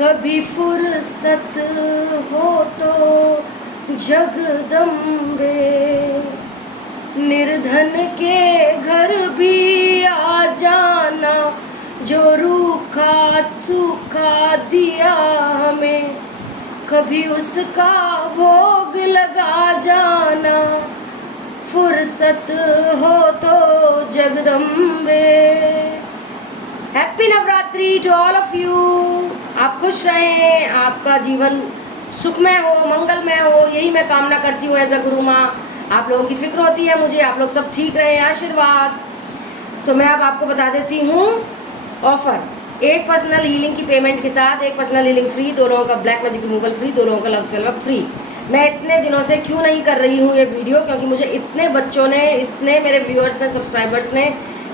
कभी फुर्सत हो तो जगदम्बे, निर्धन के घर भी आ जाना, जो रूखा सूखा दिया हमें, कभी उसका भोग लगा जाना, फुर्सत हो तो Jagdambe. Happy Navratri to all of you. आप खुश रहें, आपका जीवन सुखमय हो, मंगलमय हो, यही मैं कामना करती हूँ एज अ गुरु माँ। आप लोगों की फिक्र होती है मुझे, आप लोग सब ठीक रहें, आशीर्वाद। तो मैं अब आपको बता देती हूँ ऑफर। एक पर्सनल हीलिंग की पेमेंट के साथ एक पर्सनल हीलिंग फ्री, 2 लोगों का ब्लैक मैजिक रिमूवल फ्री, 2 लोगों का लव स्पेल वर्क फ्री। मैं इतने दिनों से क्यों नहीं कर रही हूँ ये वीडियो, क्योंकि मुझे इतने बच्चों ने, इतने मेरे व्यूअर्स ने, सब्सक्राइबर्स ने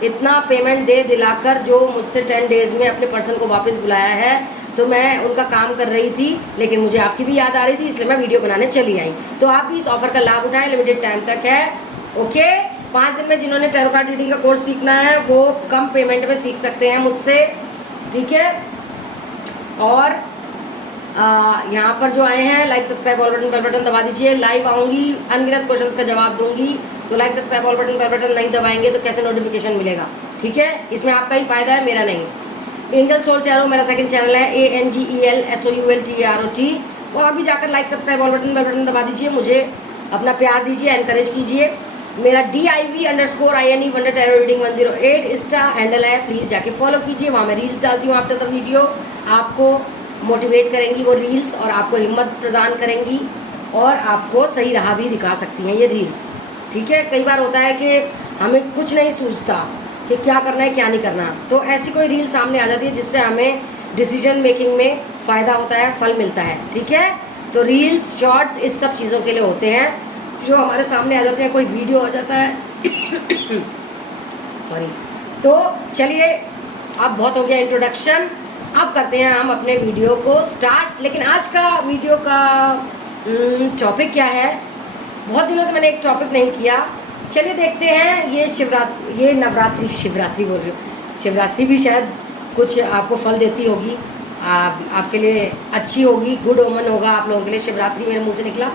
इतना पेमेंट दे दिलाकर जो मुझसे 10 डेज़ में अपने पर्सन को वापस बुलाया है, तो मैं उनका काम कर रही थी, लेकिन मुझे आपकी भी याद आ रही थी, इसलिए मैं वीडियो बनाने चली आई। तो आप भी इस ऑफर का लाभ उठाएं, लिमिटेड टाइम तक है। ओके, 5 दिन में जिन्होंने टैरो कार्ड रीडिंग का कोर्स सीखना है वो कम पेमेंट में सीख सकते हैं मुझसे, ठीक है। और यहाँ पर जो आए हैं, like subscribe all button bell button दबा दीजिए। लाइव आऊँगी, अनगिनत क्वेश्चंस का जवाब दूंगी, तो like subscribe all button bell button नहीं दबाएंगे तो कैसे नोटिफिकेशन मिलेगा, ठीक है। इसमें आपका ही फायदा है, मेरा नहीं। एंजल सोल टैरो मेरा सेकंड चैनल है, ANGELSOULTAROT। वहाँ भी जाकर like subscribe all button bell button दबा दीजिए, मुझे अपना प्यार दीजिए, एनकरेज कीजिए। मेरा DIV_INE wonder tarot reading 108 Insta handle है, प्लीज़ जाके फॉलो कीजिए। वहाँ मैं रील्स डालती हूँ आफ्टर द वीडियो, आपको मोटिवेट करेंगी वो रील्स और आपको हिम्मत प्रदान करेंगी और आपको सही राह भी दिखा सकती हैं ये रील्स, ठीक है। कई बार होता है कि हमें कुछ नहीं सूझता कि क्या करना है क्या नहीं करना, तो ऐसी कोई रील सामने आ जाती है जिससे हमें डिसीजन मेकिंग में फ़ायदा होता है, फल मिलता है, ठीक है। तो रील्स, शॉर्ट्स इस सब चीज़ों के लिए होते हैं जो हमारे सामने आ जाते हैं। कोई वीडियो आ जाता है सॉरी। तो चलिए, अब बहुत हो गया इंट्रोडक्शन, अब करते हैं हम अपने वीडियो को स्टार्ट। लेकिन आज का वीडियो का टॉपिक क्या है, बहुत दिनों से मैंने एक टॉपिक नहीं किया, चलिए देखते हैं। ये नवरात्रि, शिवरात्रि बोल रही हूँ, शिवरात्रि भी शायद कुछ आपको फल देती होगी, आपके लिए अच्छी होगी, गुड ओमन होगा आप लोगों के लिए। शिवरात्रि मेरे मुंह से निकला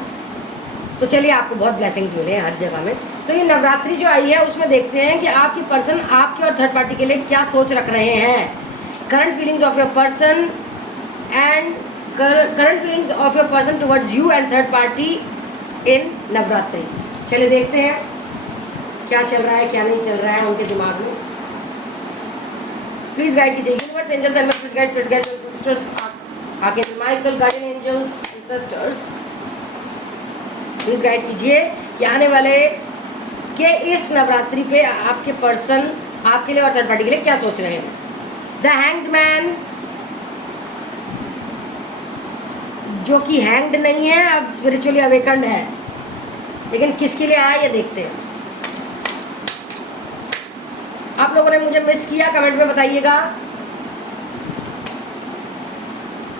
तो चलिए आपको बहुत ब्लेसिंग्स मिले हर जगह में। तो ये नवरात्रि जो आई है उसमें देखते हैं कि आपकी पर्सन आपके और थर्ड पार्टी के लिए क्या सोच रख रहे हैं। Current feelings of your person and current feelings of your person towards you and third party इन नवरात्रि। चलिए देखते हैं क्या चल रहा है क्या नहीं चल रहा है उनके दिमाग में। प्लीज गाइड कीजिए universe, angels and spirit guides, sisters, archangel Michael, guardian angels, sisters, please guide कीजिए कि आने वाले के इस नवरात्रि पे आपके पर्सन आपके लिए और थर्ड पार्टी के लिए क्या सोच रहे हैं। द हैंग्ड मैन, जो कि हैंग्ड नहीं है, अब स्पिरिचुअली अवेकन्ड है, लेकिन किसके लिए आया ये देखते हैं। आप लोगों ने मुझे मिस किया, कमेंट में बताइएगा।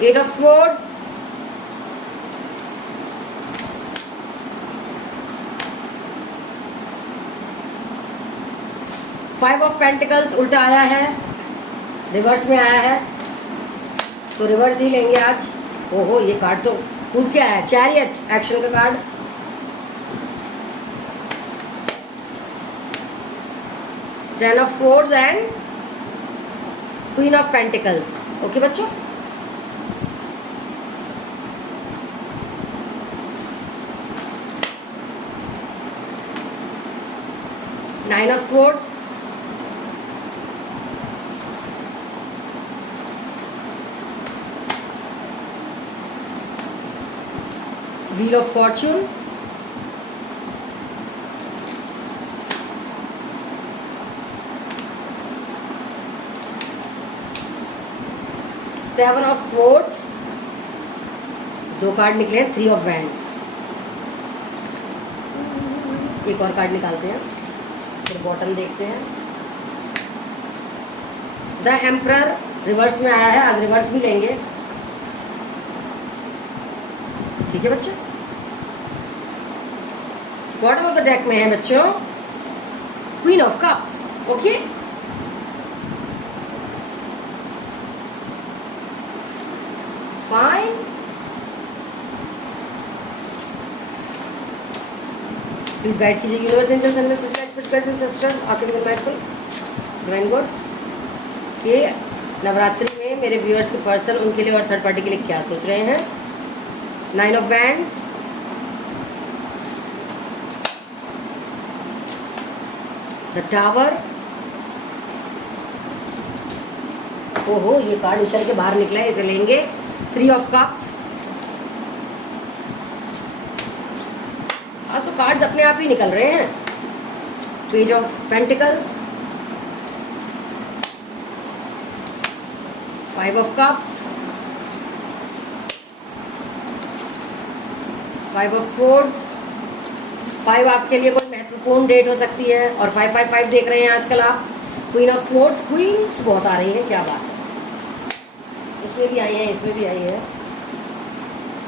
8 of swords, five of pentacles उल्टा आया है, रिवर्स में आया है, तो रिवर्स ही लेंगे आज। ओहो, ये कार्ड तो कूद के आया है, चैरियट, एक्शन का card. Ten of swords and queen of pentacles. Okay बच्चों, nine of swords, wheel of fortune, seven of swords, 2 card निकले, 3 ऑफ वैंड्स। एक और कार्ड निकालते हैं, फिर बॉटम देखते हैं। द एम्परर रिवर्स में आया है, आज रिवर्स भी लेंगे, ठीक है बच्चों। बॉटम ऑफ द डेक में है बच्चों queen of cups. Okay, please guide कीजिए universe angels and spirit sisters architect magical divine gods के नवरात्रि में मेरे व्यूअर्स के पर्सन उनके लिए और थर्ड पार्टी के लिए क्या सोच रहे हैं। 9 ऑफ वैंड्स, द टावर, ओहो ये कार्ड उछल के बाहर निकला है, इसे लेंगे। 3 ऑफ कप्स, आज तो कार्ड्स अपने आप ही निकल रहे हैं। Page of pentacles, 5 of cups, 5 of swords. 5 आपके लिए कोई महत्वपूर्ण डेट हो सकती है और 555 देख रहे हैं आजकल आप। क्वीन ऑफ स्वॉर्ड्स, क्वींस बहुत आ रही हैं, क्या बात है, उसमें भी आई है इसमें भी आई है।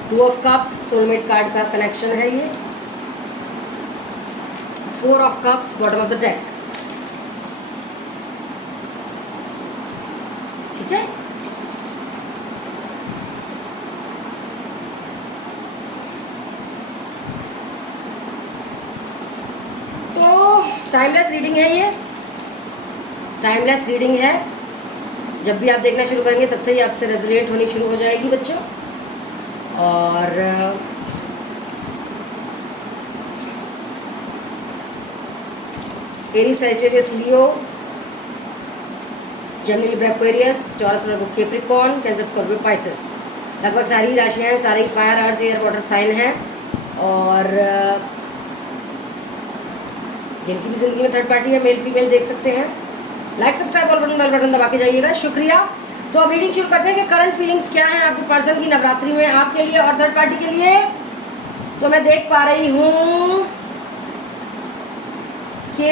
2 ऑफ कप्स, सोलमेट कार्ड का कनेक्शन है ये। 4 of cups, bottom of the deck. ठीक है, टाइमलेस रीडिंग है ये, टाइमलेस रीडिंग है। जब भी आप देखना शुरू करेंगे तब से ही आपसे रेजोनेट होनी शुरू हो जाएगी बच्चों। और एरीज, सैजिटेरियस, लियो, जेमिनी, लिब्रा, एक्वेरियस, टॉरस, वर्गो, कैप्रिकॉर्न, कैंसर, स्कॉर्पियो, पाइसेस, लगभग सारी राशियां हैं, सारे फायर, अर्थ, एयर, वाटर साइन हैं। और जिनकी भी जिंदगी में थर्ड पार्टी है, मेल फीमेल देख सकते हैं। लाइक, सब्सक्राइब और बेल बटन दबा के जाइएगा, शुक्रिया। तो अब रीडिंग शुरू करते हैं कि करंट फीलिंग्स क्या हैं आपके पर्सन की नवरात्रि में आपके लिए और थर्ड पार्टी के लिए। तो मैं देख पा रही हूँ कि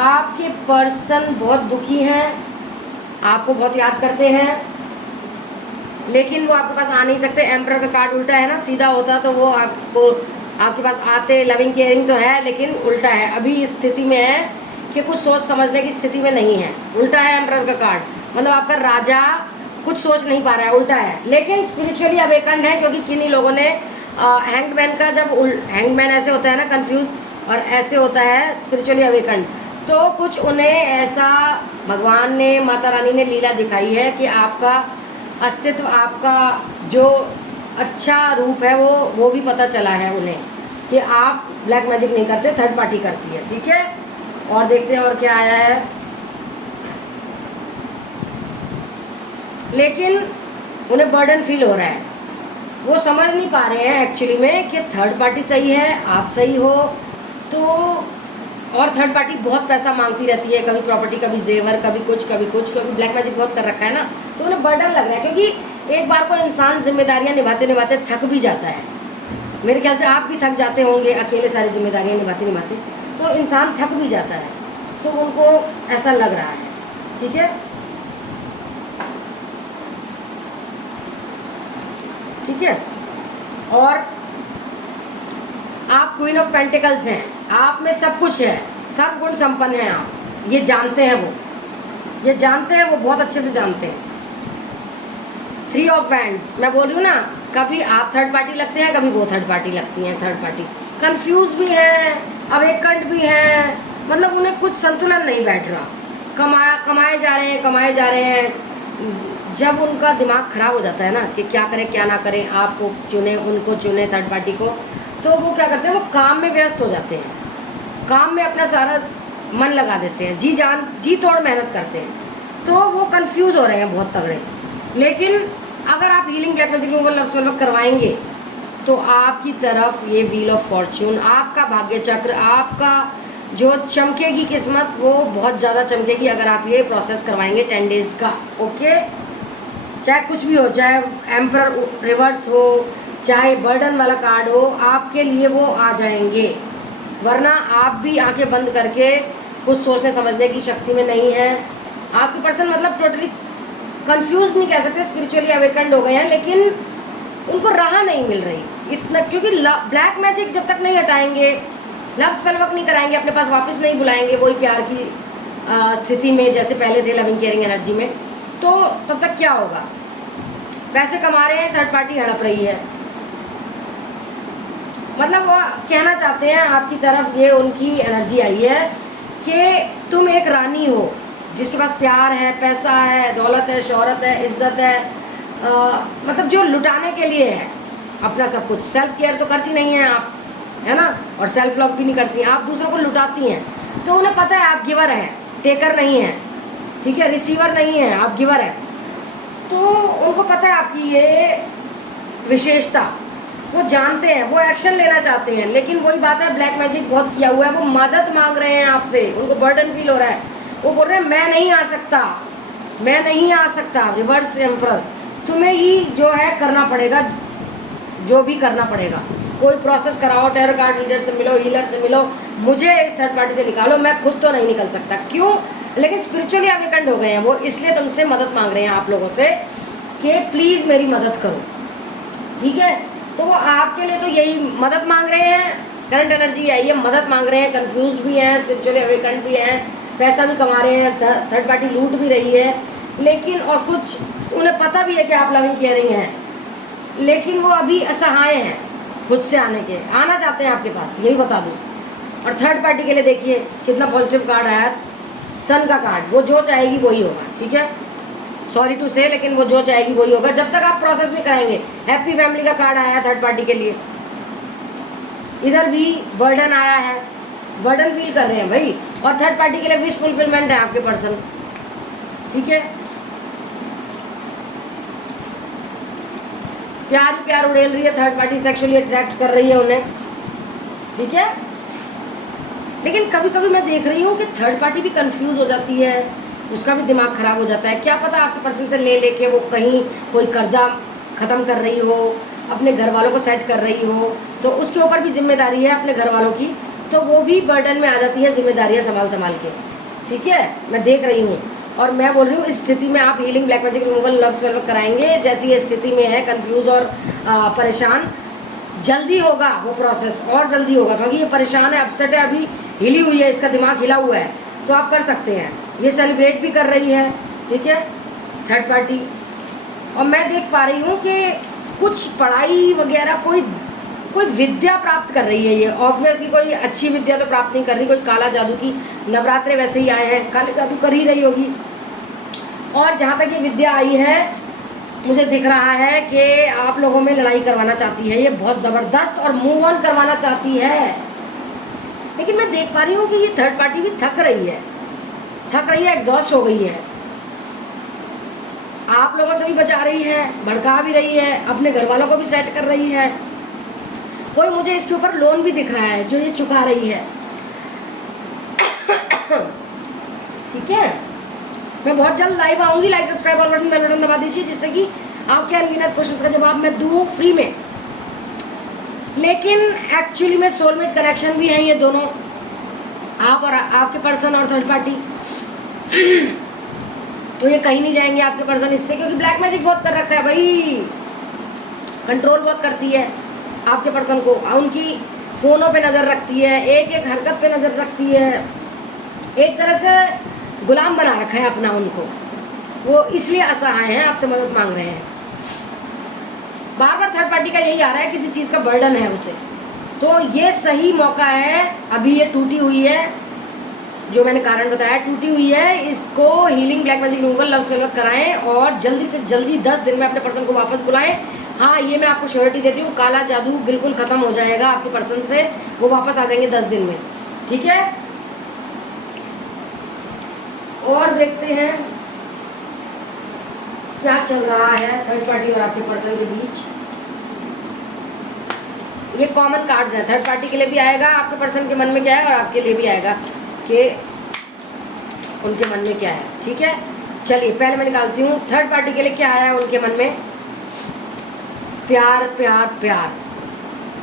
आपके पर्सन बहुत दुखी हैं, आपको बहुत याद करते हैं, लेकिन वो आपके पास आ नहीं सकते। एम्परर का कार्ड उल्टा है ना, सीधा होता तो वो आपके पास आते, लविंग केयरिंग तो है, लेकिन उल्टा है। अभी इस स्थिति में है कि कुछ सोच समझने की स्थिति में नहीं है। उल्टा है एम्परर का कार्ड, मतलब आपका राजा कुछ सोच नहीं पा रहा है, उल्टा है। लेकिन स्पिरिचुअली अवेकन्ड है, क्योंकि किन्हीं लोगों ने हैंगमैन का, जब हैंगमैन ऐसे होता है ना कंफ्यूज, और ऐसे होता है स्पिरिचुअली अवेकन्ड, तो कुछ उन्हें ऐसा भगवान ने, माता रानी ने लीला दिखाई है कि आपका अस्तित्व, आपका जो अच्छा रूप है वो भी पता चला है उन्हें कि आप ब्लैक मैजिक नहीं करते, थर्ड पार्टी करती है। ठीक है, और देखते हैं और क्या आया है। लेकिन उन्हें बर्डन फील हो रहा है, वो समझ नहीं पा रहे हैं एक्चुअली में कि थर्ड पार्टी सही है, आप सही हो तो। और थर्ड पार्टी बहुत पैसा मांगती रहती है, कभी प्रॉपर्टी, कभी जेवर, कभी कुछ कभी कुछ, क्योंकि ब्लैक मैजिक बहुत कर रखा है ना, तो उन्हें बर्डन लग रहा है। क्योंकि एक बार को इंसान जिम्मेदारियां निभाते निभाते थक भी जाता है। मेरे ख्याल से आप भी थक जाते होंगे, अकेले सारी जिम्मेदारियां निभाते निभाते तो इंसान थक भी जाता है, तो उनको ऐसा लग रहा है। ठीक है, ठीक है। और आप क्वीन ऑफ पेंटिकल्स हैं, आप में सब कुछ है, सर्वगुण संपन्न हैं आप, ये जानते हैं वो, ये जानते हैं, वो बहुत अच्छे से जानते हैं। 3 ऑफ वैंड्स, मैं बोल रही हूँ ना, कभी आप थर्ड पार्टी लगते हैं, कभी वो थर्ड पार्टी लगती हैं। थर्ड पार्टी कंफ्यूज भी हैं, अवेकन्ड भी हैं, मतलब उन्हें कुछ संतुलन नहीं बैठ रहा, कमाए जा रहे हैं, कमाए जा रहे हैं। जब उनका दिमाग खराब हो जाता है ना कि क्या करें क्या ना करें, आपको चुने, उनको चुने, थर्ड पार्टी को, तो वो क्या करते हैं, वो काम में व्यस्त हो जाते हैं, काम में अपना सारा मन लगा देते हैं, जी तोड़ मेहनत करते हैं, तो वो कंफ्यूज हो रहे हैं बहुत तगड़े। लेकिन अगर आप हीलिंग ब्लैक मैजिक को लव स्पेल वर्क करवाएंगे तो आपकी तरफ ये व्हील ऑफ फॉर्च्यून, आपका भाग्य चक्र, आपका जो चमकेगी किस्मत, वो बहुत ज़्यादा चमकेगी अगर आप ये प्रोसेस करवाएंगे 10 डेज़ का। ओके, चाहे कुछ भी हो, चाहे एम्परर रिवर्स हो, चाहे बर्डन वाला कार्ड हो, आपके लिए वो आ जाएंगे। वरना आप भी आंखें बंद करके कुछ सोचने समझने की शक्ति में नहीं है। आपकी पर्सन मतलब टोटली कंफ्यूज नहीं कह सकते, स्पिरिचुअली अवेकन्ड हो गए हैं, लेकिन उनको राह नहीं मिल रही इतना, क्योंकि ब्लैक मैजिक जब तक नहीं हटाएंगे, लव स्पेल वर्क नहीं कराएंगे, अपने पास वापस नहीं बुलाएंगे वही प्यार की स्थिति में जैसे पहले थे, लविंग केयरिंग एनर्जी में, तो तब तक क्या होगा। पैसे कमा रहे हैं, थर्ड पार्टी हड़प रही है, मतलब वो कहना चाहते हैं आपकी तरफ, ये उनकी एनर्जी आई है कि तुम एक रानी हो जिसके पास प्यार है, पैसा है, दौलत है, शोहरत है, इज्जत है, मतलब जो लुटाने के लिए है अपना सब कुछ। सेल्फ केयर तो करती नहीं हैं आप, है ना, और सेल्फ लव भी नहीं करती हैं आप, दूसरों को लुटाती हैं। तो उन्हें पता है आप गिवर हैं, टेकर नहीं है, ठीक है, रिसीवर नहीं है, आप गिवर है। तो उनको पता है आपकी ये विशेषता, वो जानते हैं, वो एक्शन लेना चाहते हैं, लेकिन वही बात है, ब्लैक मैजिक बहुत किया हुआ है, वो मदद मांग रहे हैं आपसे, उनको बर्डन फील हो रहा है, वो बोल रहे हैं मैं नहीं आ सकता, मैं नहीं आ सकता। रिवर्स एम्परर, तुम्हें ही जो है करना पड़ेगा, जो भी करना पड़ेगा, कोई प्रोसेस कराओ, टेरर कार्ड रीडर से मिलो, हीलर से मिलो, मुझे इस थर्ड पार्टी से निकालो, मैं खुद तो नहीं निकल सकता। क्यों? लेकिन स्पिरिचुअली अवेकंड हो गए हैं वो, इसलिए तुमसे मदद मांग रहे हैं आप लोगों से कि प्लीज़ मेरी मदद करो, ठीक है। तो वो आपके लिए तो यही मदद मांग रहे हैं, करंट एनर्जी आई है, मदद मांग रहे हैं, कंफ्यूज भी हैं, स्पिरिचुअली अवेकंड भी हैं, पैसा भी कमा रहे हैं, थर्ड पार्टी लूट भी रही है, लेकिन और कुछ उन्हें पता भी है कि आप लविंग केयरिंग हैं, लेकिन वो अभी असहाय हैं खुद से आने के, आना चाहते हैं आपके पास, ये भी बता दूँ। और थर्ड पार्टी के लिए देखिए कितना पॉजिटिव कार्ड आया, सन का कार्ड, वो जो चाहेगी वही होगा, ठीक है, सॉरी टू से, लेकिन वो जो चाहेगी वही होगा जब तक आप प्रोसेस नहीं कराएंगे। हैप्पी फैमिली का कार्ड आया है थर्ड पार्टी के लिए, इधर भी बर्डन आया है, बर्डन फील कर रहे हैं भाई, और थर्ड पार्टी के लिए विश फुलफिलमेंट है आपके पर्सन, ठीक है, प्यार ही प्यार उड़ेल रही है थर्ड पार्टी, सेक्सुअली अट्रैक्ट कर रही है उन्हें, ठीक है। लेकिन कभी कभी मैं देख रही हूँ कि थर्ड पार्टी भी कंफ्यूज हो जाती है, उसका भी दिमाग ख़राब हो जाता है, क्या पता आपके पर्सन से ले लेके वो कहीं कोई कर्जा ख़त्म कर रही हो, अपने घर वालों को सेट कर रही हो, तो उसके ऊपर भी जिम्मेदारी है अपने घर वालों की, तो वो भी बर्डन में आ जाती है, जिम्मेदारियाँ संभाल के, ठीक है, मैं देख रही हूँ। और मैं बोल रही हूँ इस स्थिति में आप healing black magic removal love spell कराएंगे, जैसी ये स्थिति में है कंफ्यूज और परेशान, जल्दी होगा वो प्रोसेस, और जल्दी होगा, क्योंकि ये परेशान है, अपसेट है, अभी हिली हुई है, इसका दिमाग हिला हुआ है, तो आप कर सकते हैं। ये सेलिब्रेट भी कर रही है, ठीक है, थर्ड पार्टी। और मैं देख पा रही हूँ कि कुछ पढ़ाई वगैरह, कोई विद्या प्राप्त कर रही है ये, ऑब्वियसली कोई अच्छी विद्या तो प्राप्त नहीं कर रही, कोई काला जादू की, नवरात्रे वैसे ही आए हैं, काले जादू कर ही रही होगी। और जहाँ तक ये विद्या आई है, मुझे दिख रहा है कि आप लोगों में लड़ाई करवाना चाहती है ये बहुत ज़बरदस्त, और मूव ऑन करवाना चाहती है। लेकिन मैं देख पा रही हूँ कि ये थर्ड पार्टी भी थक रही है, एग्जॉस्ट हो गई है, आप लोगों से भी बचा रही है, भड़का भी रही है, अपने घर वालों को भी सेट कर रही है। कोई मुझे इसके ऊपर लोन भी दिख रहा है जो ये चुका रही है, ठीक है। मैं बहुत जल्द लाइव आऊँगी, लाइक सब्सक्राइब और बेल बटन दबा दीजिए, जिससे कि आपके अनगिनत क्वेश्चंस का जवाब मैं दूँ फ्री में। लेकिन एक्चुअली में सोलमेट कनेक्शन भी हैं ये दोनों, आप और आपके पर्सन और थर्ड पार्टी, तो ये कहीं नहीं जाएंगे आपके पर्सन इससे, क्योंकि ब्लैक मैजिक बहुत कर रखा है भाई, कंट्रोल बहुत करती है आपके पर्सन को, उनकी फ़ोनों पे नज़र रखती है, एक एक हरकत पे नज़र रखती है, एक तरह से गुलाम बना रखा है अपना उनको, वो इसलिए असहाय हैं, आपसे मदद मांग रहे हैं। बार बार थर्ड पार्टी का यही आ रहा है, किसी चीज़ का बर्डन है उसे, तो ये सही मौका है। अभी ये टूटी हुई है, जो मैंने कारण बताया टूटी हुई है, इसको healing black magic removal love spell कराएं, और जल्दी से जल्दी 10 दिन में अपने पर्सन को वापस बुलाएं। हाँ, ये मैं आपको श्योरिटी देती हूँ, काला जादू बिल्कुल ख़त्म हो जाएगा आपके पर्सन से, वो वापस आ जाएंगे 10 दिन में, ठीक है। और देखते हैं क्या चल रहा है थर्ड पार्टी और आपके पर्सन के बीच। ये कॉमन कार्ड्स हैं, थर्ड पार्टी के लिए भी आएगा आपके पर्सन के मन में क्या है, और आपके लिए भी आएगा कि उनके मन में क्या है, ठीक है। चलिए पहले मैं निकालती हूँ थर्ड पार्टी के लिए क्या आया है उनके मन में। प्यार प्यार प्यार,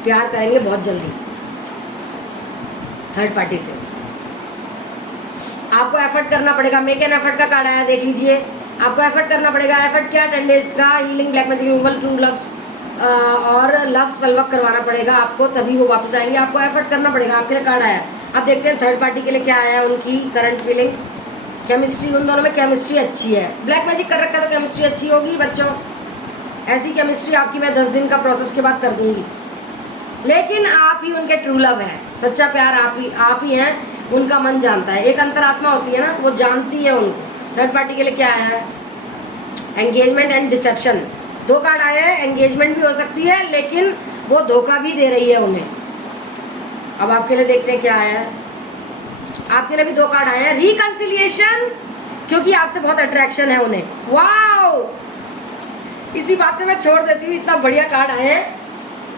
प्यार करेंगे बहुत जल्दी थर्ड पार्टी से, आपको एफर्ट करना पड़ेगा। मेक एन एफर्ट का कार्ड आया, देख लीजिए, आपको एफर्ट करना पड़ेगा। एफर्ट क्या? 10 डेज का healing black magic removal true loves और लव स्पेल वर्क करवाना पड़ेगा आपको, तभी वो वापस आएंगे। आपको एफर्ट करना पड़ेगा, आपके लिए कार्ड आया। अब देखते हैं थर्ड पार्टी के लिए क्या आया, उनकी करंट फीलिंग, केमिस्ट्री, उन दोनों में केमिस्ट्री अच्छी है। ब्लैक मैजिक कर रखा है तो केमिस्ट्री अच्छी होगी बच्चों, ऐसी केमिस्ट्री आपकी मैं 10 दिन का प्रोसेस के बाद कर दूंगी, लेकिन आप ही उनके ट्रू लव है, सच्चा प्यार आप ही हैं, उनका मन जानता है। एक अंतरात्मा होती है ना, वो जानती है उनको। थर्ड पार्टी के लिए क्या आया है? Engagement and dissipation. 2 कार्ड आए हैं। एंगेजमेंट भी हो सकती है, लेकिन वो धोखा भी दे रही है उन्हें। अब आपके लिए देखते हैं क्या आया है। आपके लिए भी 2 कार्ड आए हैं। रिकंसिलिएशन, क्योंकि आपसे बहुत अट्रैक्शन है उन्हें। वाओ, इसी बात पे मैं छोड़ देती हूँ, इतना बढ़िया कार्ड आए हैं।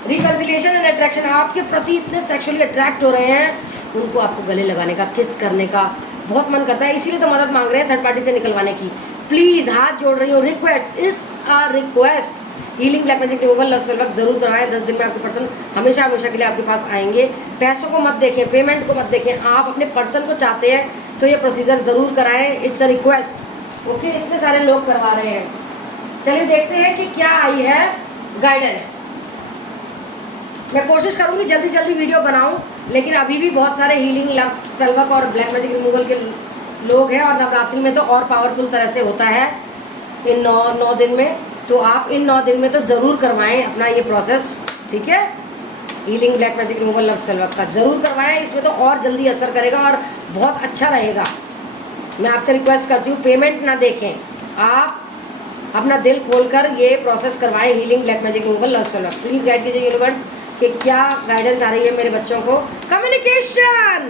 रिकंसिलिएशन एंड अट्रैक्शन, आपके प्रति इतने सेक्सुअली अट्रैक्ट हो रहे हैं, उनको आपको गले लगाने का, किस करने का बहुत मन करता है, इसीलिए तो मदद मांग रहे हैं थर्ड पार्टी से निकलवाने की। प्लीज़ हाथ जोड़ रही हूँ, request, it's a request. Healing black magic removal love spell work जरूर करवाएं। 10 दिन में आपके पर्सन हमेशा हमेशा के लिए आपके पास आएंगे। पैसों को मत देखें, पेमेंट को मत देखें, आप अपने पर्सन को चाहते हैं तो ये प्रोसीजर ज़रूर कराएं। It's a request. ओके, इतने सारे लोग करवा रहे हैं। चलिए देखते हैं कि क्या आई है गाइडेंस। मैं कोशिश करूँगी जल्दी जल्दी वीडियो बनाऊँ, लेकिन अभी भी बहुत सारे हीलिंग लव स्पेल वर्क और ब्लैक मैजिक रिमूवल के लोग हैं, और नवरात्रि में तो और पावरफुल तरह से होता है इन 9 दिन में। तो आप इन 9 दिन में तो ज़रूर करवाएं अपना ये प्रोसेस, ठीक है। Healing black magic removal love spell work का ज़रूर करवाएं, इसमें तो और जल्दी असर करेगा और बहुत अच्छा रहेगा। मैं आपसे रिक्वेस्ट करती हूँ, पेमेंट ना देखें, आप अपना दिल खोलकर ये प्रोसेस करवाएं। Healing black magic removal love spell work. Please guide कीजिए यूनिवर्स कि क्या गाइडेंस आ रही है मेरे बच्चों को। कम्युनिकेशन,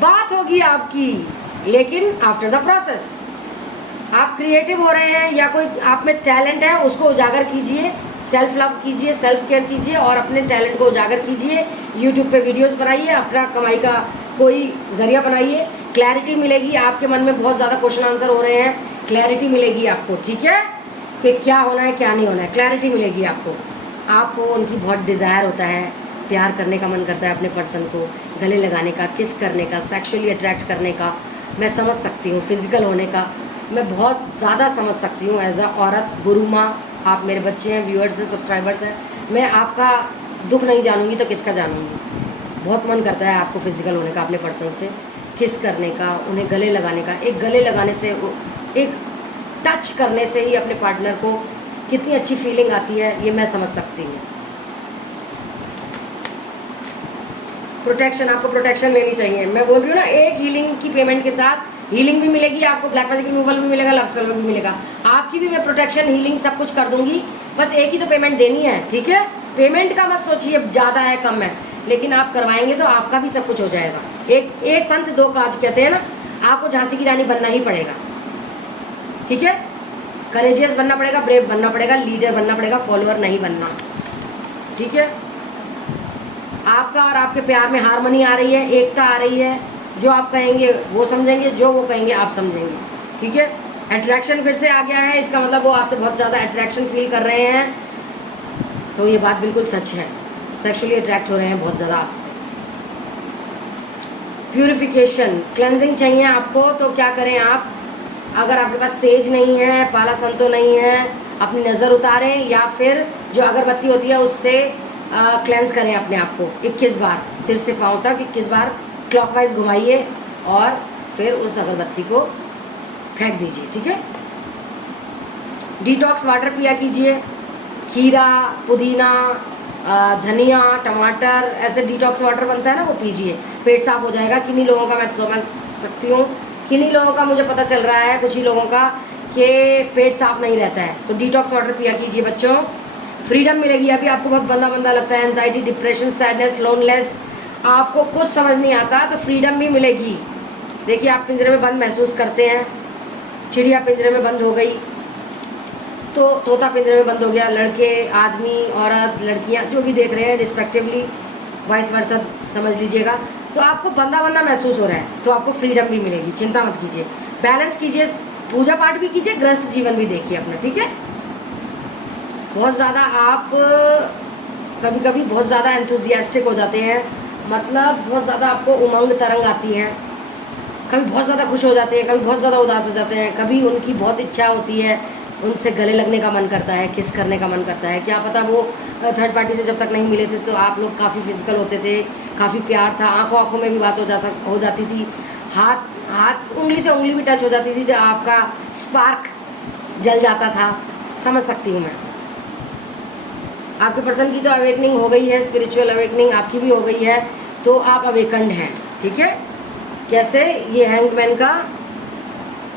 बात होगी आपकी, लेकिन आफ्टर द प्रोसेस। आप क्रिएटिव हो रहे हैं या कोई आप में टैलेंट है, उसको उजागर कीजिए, सेल्फ लव कीजिए, सेल्फ केयर कीजिए और अपने टैलेंट को उजागर कीजिए। यूट्यूब पे वीडियोस बनाइए, अपना कमाई का कोई ज़रिया बनाइए। क्लैरिटी मिलेगी, आपके मन में बहुत ज़्यादा क्वेश्चन आंसर हो रहे हैं, क्लैरिटी मिलेगी आपको, ठीक है, कि क्या होना है क्या नहीं होना है, क्लैरिटी मिलेगी आपको। आपको उनकी बहुत डिज़ायर होता है, प्यार करने का मन करता है अपने पर्सन को, गले लगाने का, किस करने का, सेक्सुअली अट्रैक्ट करने का। मैं समझ सकती हूँ, फिजिकल होने का मैं बहुत ज़्यादा समझ सकती हूँ। एज अ औरत, गुरु माँ, आप मेरे बच्चे हैं, व्यूअर्स हैं, सब्सक्राइबर्स हैं, मैं आपका दुख नहीं जानूँगी तो किसका जानूँगी। बहुत मन करता है आपको फिजिकल होने का, अपने पर्सन से किस करने का, उन्हें गले लगाने का। एक गले लगाने से, एक टच करने से ही अपने पार्टनर को कितनी अच्छी फीलिंग आती है, ये मैं समझ सकती हूँ। प्रोटेक्शन, आपको प्रोटेक्शन लेनी चाहिए। मैं बोल रही हूँ ना, एक हीलिंग की पेमेंट के साथ हीलिंग भी मिलेगी आपको, ब्लैक मैजिक रिमूवल भी मिलेगा, लव स्पेल भी मिलेगा, आपकी भी मैं प्रोटेक्शन, हीलिंग सब कुछ कर दूंगी। बस एक ही तो पेमेंट देनी है, ठीक है। पेमेंट का मत सोचिए ज़्यादा है कम है, लेकिन आप करवाएंगे तो आपका भी सब कुछ हो जाएगा। एक पंथ 2 काज कहते हैं ना, आपको झांसी की रानी बनना ही पड़ेगा, ठीक है। करेजियस बनना पड़ेगा, ब्रेव बनना पड़ेगा, लीडर बनना पड़ेगा, फॉलोअर नहीं बनना, ठीक है। आपका और आपके प्यार में हारमोनी आ रही है, एकता आ रही है। जो आप कहेंगे वो समझेंगे, जो वो कहेंगे आप समझेंगे, ठीक है। अट्रैक्शन फिर से आ गया है, इसका मतलब वो आपसे बहुत ज़्यादा अट्रैक्शन फील कर रहे हैं, तो ये बात बिल्कुल सच है। सेक्सुअली अट्रैक्ट हो रहे हैं बहुत ज़्यादा आपसे। प्यूरिफिकेशन, क्लेंजिंग चाहिए आपको, तो क्या करें आप, अगर आपके पास सेज नहीं है, पाला संतो नहीं है, अपनी नज़र उतारें या फिर जो अगरबत्ती होती है उससे क्लेंस करें अपने आप को 21 बार, सिर से पाँव तक 21 बार क्लॉकवाइज घुमाइए और फिर उस अगरबत्ती को फेंक दीजिए, ठीक है। डिटॉक्स वाटर पिया कीजिए, खीरा, पुदीना, धनिया, टमाटर, ऐसे डिटॉक्स वाटर बनता है ना, वो पीजिए, पेट साफ हो जाएगा। किन्हीं लोगों का मैं समझ सकती हूँ, किन्हीं लोगों का मुझे पता चल रहा है, कुछ ही लोगों का कि पेट साफ नहीं रहता है, तो डिटॉक्स वाटर पिया कीजिए बच्चों। फ्रीडम मिलेगी। अभी आपको बहुत बंदा बंदा लगता है, एंजाइटी, डिप्रेशन, सैडनेस, लोनलेस, आपको कुछ समझ नहीं आता, तो फ्रीडम भी मिलेगी। देखिए, आप पिंजरे में बंद महसूस करते हैं, चिड़िया पिंजरे में बंद हो गई, तो तोता पिंजरे में बंद हो गया, लड़के, आदमी, औरत, लड़कियां जो भी देख रहे हैं रिस्पेक्टिवली, वाइस वर्सा समझ लीजिएगा। तो आपको बंदा बंदा महसूस हो रहा है, तो आपको फ्रीडम भी मिलेगी, चिंता मत कीजिए। बैलेंस कीजिए, पूजा पाठ भी कीजिए, गृहस्थ जीवन भी देखिए अपना, ठीक है। बहुत ज़्यादा आप कभी कभी बहुत ज़्यादा एंथुजियास्टिक हो जाते हैं, मतलब बहुत ज़्यादा आपको उमंग तरंग आती है, कभी बहुत ज़्यादा खुश हो जाते हैं, कभी बहुत ज़्यादा उदास हो जाते हैं, कभी उनकी बहुत इच्छा होती है, उनसे गले लगने का मन करता है, किस करने का मन करता है। क्या पता वो थर्ड पार्टी से जब तक नहीं मिले थे तो आप लोग काफ़ी फिजिकल होते थे, काफ़ी प्यार था, आंखों आंखों में भी बात हो जाती थी, हाथ उंगली से उंगली भी टच हो जाती थी, तो आपका स्पार्क जल जाता था। समझ सकती हूँ मैं। आपके पर्सन की तो अवेकनिंग हो गई है, स्पिरिचुअल अवेकनिंग आपकी भी हो गई है, तो आप अवेकंड हैं, ठीक है। कैसे? ये हैंगमैन का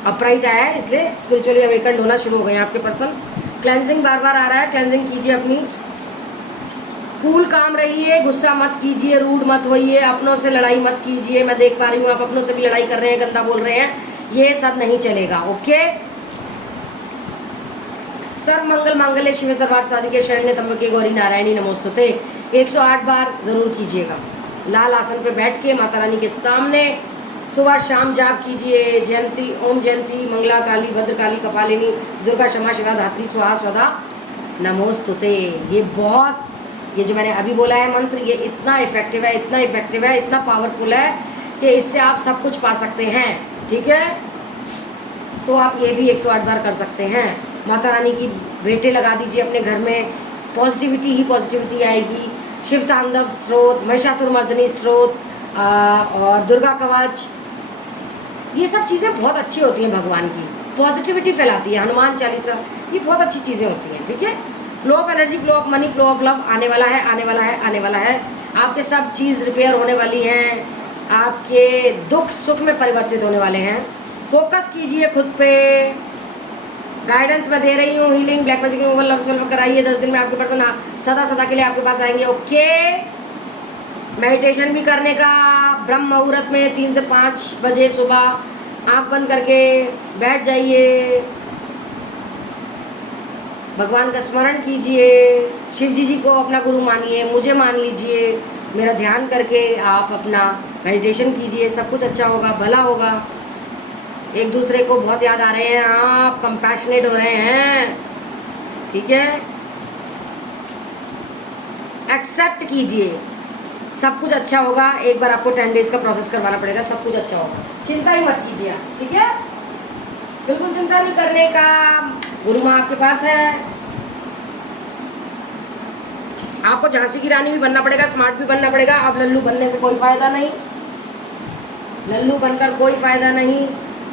अपराइट आया है, इसलिए स्पिरिचुअली अवेकंड होना शुरू हो गए हैं आपके पर्सन। क्लेंजिंग बार बार आ रहा है, क्लेंजिंग कीजिए अपनी, कूल काम रहिए, गुस्सा मत कीजिए, रूड मत होइए, अपनों से लड़ाई मत कीजिए। मैं देख पा रही हूँ आप अपनों से भी लड़ाई कर रहे हैं, गंदा बोल रहे हैं, ये सब नहीं चलेगा, ओके। सर्व मंगल मांगल्य शिव सर्वार्थ साधिके शरण्य त्र्यंबके गौरी नारायणी नमोस्तुते 108 बार जरूर कीजिएगा। लाल आसन पे बैठ के माता रानी के सामने सुबह शाम जाप कीजिए। जयंती, ओम जयंती मंगला काली भद्रकाली कपालिनी दुर्गा क्षमा शिवा धात्री स्वाहा स्वधा नमोस्तुते। ये बहुत, ये जो मैंने अभी बोला है मंत्र, ये इतना इफेक्टिव है, इतना इफेक्टिव है, इतना पावरफुल है कि इससे आप सब कुछ पा सकते हैं, ठीक है। तो आप ये भी 108 बार कर सकते हैं। माता रानी की बेटे लगा दीजिए अपने घर में, पॉजिटिविटी ही पॉजिटिविटी आएगी। शिव तांडव स्रोत, महिषासुर मर्दनी स्रोत और दुर्गा कवच, ये सब चीज़ें बहुत अच्छी होती हैं भगवान की, पॉजिटिविटी फैलाती है। हनुमान चालीसा, ये बहुत अच्छी चीज़ें होती हैं, ठीक है। Flow of energy, flow of money, flow of love आने वाला है, आने वाला है, आने वाला है। आपके सब चीज़ रिपेयर होने वाली हैं, आपके दुख सुख में परिवर्तित होने वाले हैं। फोकस कीजिए खुद पे। गाइडेंस मैं दे रही हूँ, healing black magic removal love solve कराइए। 10 दिन में आपके पर्सन सदा सदा के लिए आपके पास आएंगे, ओके। मेडिटेशन भी करने का, ब्रह्म मुहूर्त में 3 से 5 बजे सुबह आँख बंद करके बैठ जाइए, भगवान का स्मरण कीजिए, शिव जी को अपना गुरु मानिए, मुझे मान लीजिए, मेरा ध्यान करके आप अपना मेडिटेशन कीजिए, सब कुछ अच्छा होगा, भला होगा। एक दूसरे को बहुत याद आ रहे हैं, आप कंपैशनेट हो रहे हैं, ठीक है। एक्सेप्ट कीजिए, सब कुछ अच्छा होगा। एक बार आपको 10 डेज का प्रोसेस करवाना पड़ेगा, सब कुछ अच्छा होगा, चिंता ही मत कीजिए आप, ठीक है। बिल्कुल चिंता नहीं करने का, गुरु माँ आपके पास है। आपको झांसी की रानी भी बनना पड़ेगा, स्मार्ट भी बनना पड़ेगा। अब लल्लू बनने से कोई फायदा नहीं, लल्लू बनकर कोई फायदा नहीं।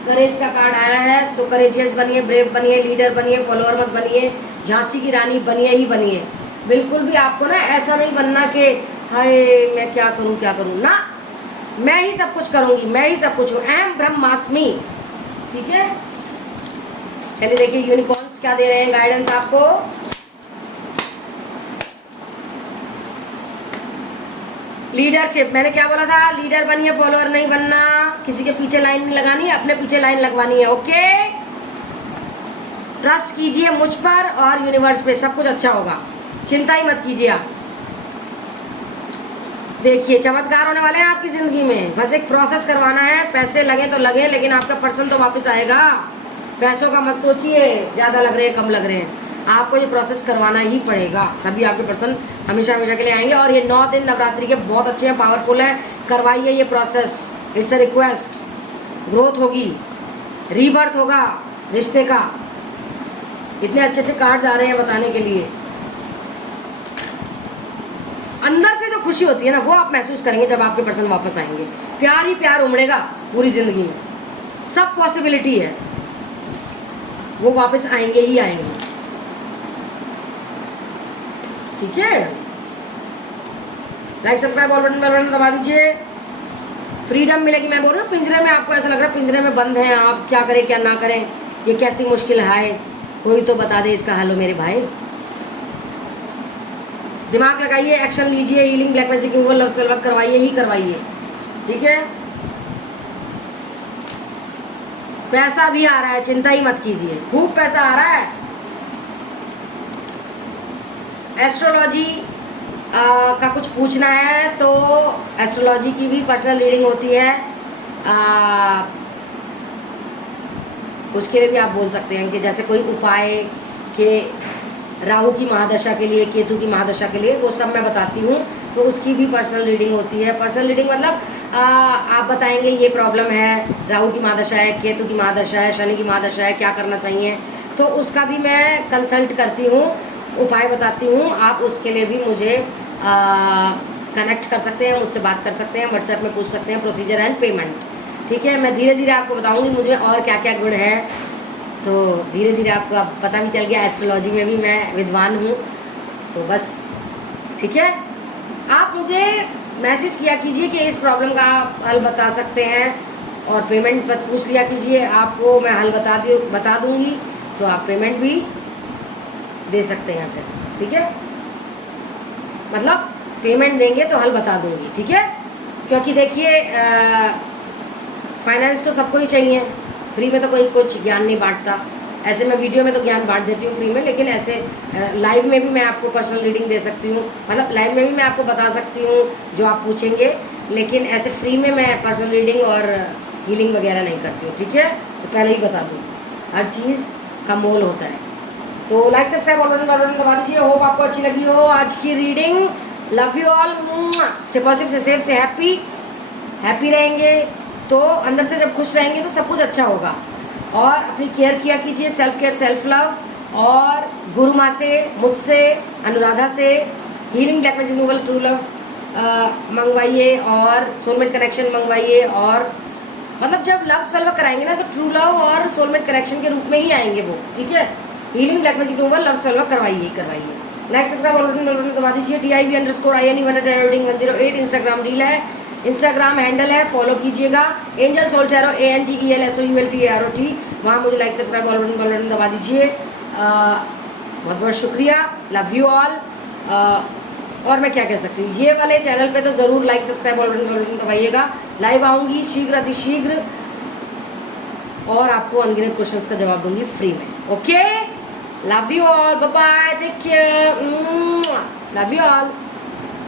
करेज का कार्ड आया है तो करेजियस बनिए, ब्रेव बनिए, लीडर बनिए, फॉलोअर मत बनिए, झांसी की रानी बनिए ही बनिए। बिल्कुल भी आपको ना ऐसा नहीं बनना कि हाय मैं क्या करूं ना, मैं ही सब कुछ करूंगी, मैं ही सब कुछ हूँ, अहम ब्रह्मास्मि, ठीक है। चलिए देखिए यूनिकॉर्न्स क्या दे रहे हैं गाइडेंस आपको। लीडरशिप, मैंने क्या बोला था, लीडर बनिए, फॉलोअर नहीं बनना, किसी के पीछे लाइन नहीं लगानी, अपने पीछे लाइन लगवानी है, ओके। ट्रस्ट कीजिए मुझ पर और यूनिवर्स पे, सब कुछ अच्छा होगा, चिंता ही मत कीजिए आप। देखिए चमत्कार होने वाले हैं आपकी ज़िंदगी में, बस एक प्रोसेस करवाना है। पैसे लगे तो लगे, लेकिन आपका पर्सन तो वापस आएगा। पैसों का मत सोचिए ज़्यादा लग रहे हैं कम लग रहे हैं, आपको ये प्रोसेस करवाना ही पड़ेगा, तभी आपके पर्सन हमेशा हमेशा के लिए आएंगे। और ये 9 दिन नवरात्रि के बहुत अच्छे हैं, पावरफुल हैं, करवाइए ये process, it's a request. Growth होगी, रीबर्थ होगा रिश्ते का। इतने अच्छे अच्छे कार्ड्स आ रहे हैं बताने के लिए। अंदर से जो खुशी होती है ना, वो आप महसूस करेंगे जब आपके पर्सन वापस आएंगे। प्यार ही प्यार उमड़ेगा पूरी ज़िंदगी में, सब पॉसिबिलिटी है, वो वापस आएंगे ही आएंगे, ठीक है। लाइक सब्सक्राइब और बटन बेल बटन दबा दीजिए। फ्रीडम मिलेगी, मैं बोल रही हूँ। पिंजरे में आपको ऐसा लग रहा है पिंजरे में बंद हैं आप, क्या करें क्या ना करें, ये कैसी मुश्किल है, कोई तो बता दे इसका हल हो मेरे भाई। दिमाग लगाइए, एक्शन लीजिए, healing black magic removal love spell work करवाइए ही करवाइए, ठीक है। पैसा भी आ रहा है, चिंता ही मत कीजिए, खूब पैसा आ रहा है। एस्ट्रोलॉजी का कुछ पूछना है तो एस्ट्रोलॉजी की भी पर्सनल रीडिंग होती है, उसके लिए भी आप बोल सकते हैं कि जैसे कोई उपाय के राहु की महादशा के लिए, केतु की महादशा के लिए, वो सब मैं बताती हूँ, तो उसकी भी पर्सनल रीडिंग होती है। पर्सनल रीडिंग मतलब आप बताएंगे ये प्रॉब्लम है, राहु की महादशा है, केतु की महादशा है, शनि की महादशा है, क्या करना चाहिए, तो उसका भी मैं कंसल्ट करती हूँ, उपाय बताती हूँ। आप उसके लिए भी मुझे कनेक्ट कर सकते हैं, मुझसे बात कर सकते हैं, व्हाट्सएप में पूछ सकते हैं, प्रोसीजर एंड पेमेंट, ठीक है। मैं धीरे धीरे आपको बताऊँगी मुझे और क्या क्या गुण है, तो धीरे धीरे आपको अब पता भी चल गया। एस्ट्रोलॉजी में भी मैं विद्वान हूँ, तो बस ठीक है, आप मुझे मैसेज किया कीजिए कि इस प्रॉब्लम का आप हल बता सकते हैं, और पेमेंट पर पूछ लिया कीजिए, आपको मैं हल बता दूंगी, तो आप पेमेंट भी दे सकते हैं फिर, ठीक है। मतलब पेमेंट देंगे तो हल बता दूंगी, ठीक है। क्योंकि देखिए फाइनेंस तो सबको ही चाहिए, फ्री में तो कोई कुछ ज्ञान नहीं बांटता। ऐसे मैं वीडियो में तो ज्ञान बांट देती हूँ फ्री में, लेकिन ऐसे लाइव में भी मैं आपको पर्सनल रीडिंग दे सकती हूँ, मतलब लाइव में भी मैं आपको बता सकती हूँ जो आप पूछेंगे, लेकिन ऐसे फ्री में मैं पर्सनल रीडिंग और हीलिंग वगैरह नहीं करती हूँ, ठीक है। तो पहले ही बता दूँ, हर चीज़ का मोल होता है। तो लाइक सब्सक्राइब और बटन दबा दीजिए। होप आपको अच्छी लगी हो आज की रीडिंग। Love you all. से पॉजिटिव, से सेफ, से हैप्पी रहेंगे तो अंदर से जब खुश रहेंगे तो सब कुछ अच्छा होगा। और अपनी केयर किया कीजिए, सेल्फ केयर, सेल्फ लव। और गुरु माँ से, मुझसे, अनुराधा से healing, black magic removal, true love मंगवाइए और सोलमेट कनेक्शन मंगवाइए। और मतलब जब लव स्पेल कराएंगे ना तो ट्रू लव और सोलमेट कनेक्शन के रूप में ही आएंगे वो, ठीक है। Healing, black magic removal, love spell करवाइए। लाइक सब्सक्राइब और बटन दबा दीजिए। TIV_INE108 इंस्टाग्राम रील है, इंस्टाग्राम हैंडल है, फॉलो कीजिएगा। Angel soul tarot, ANGELSOULTAROT। वहाँ मुझे लाइक सब्सक्राइब और बटन दबा दीजिए। बहुत बहुत शुक्रिया। Love you all. और मैं क्या कह सकती हूँ, ये वाले चैनल पे तो ज़रूर लाइक सब्सक्राइब और बटन दबाइएगा। लाइव आऊँगी शीघ्र अतिशीघ्र और आपको अनगिनत क्वेश्चंस का जवाब दूंगी फ्री में। Okay, love you all, bye bye, take care, love you all.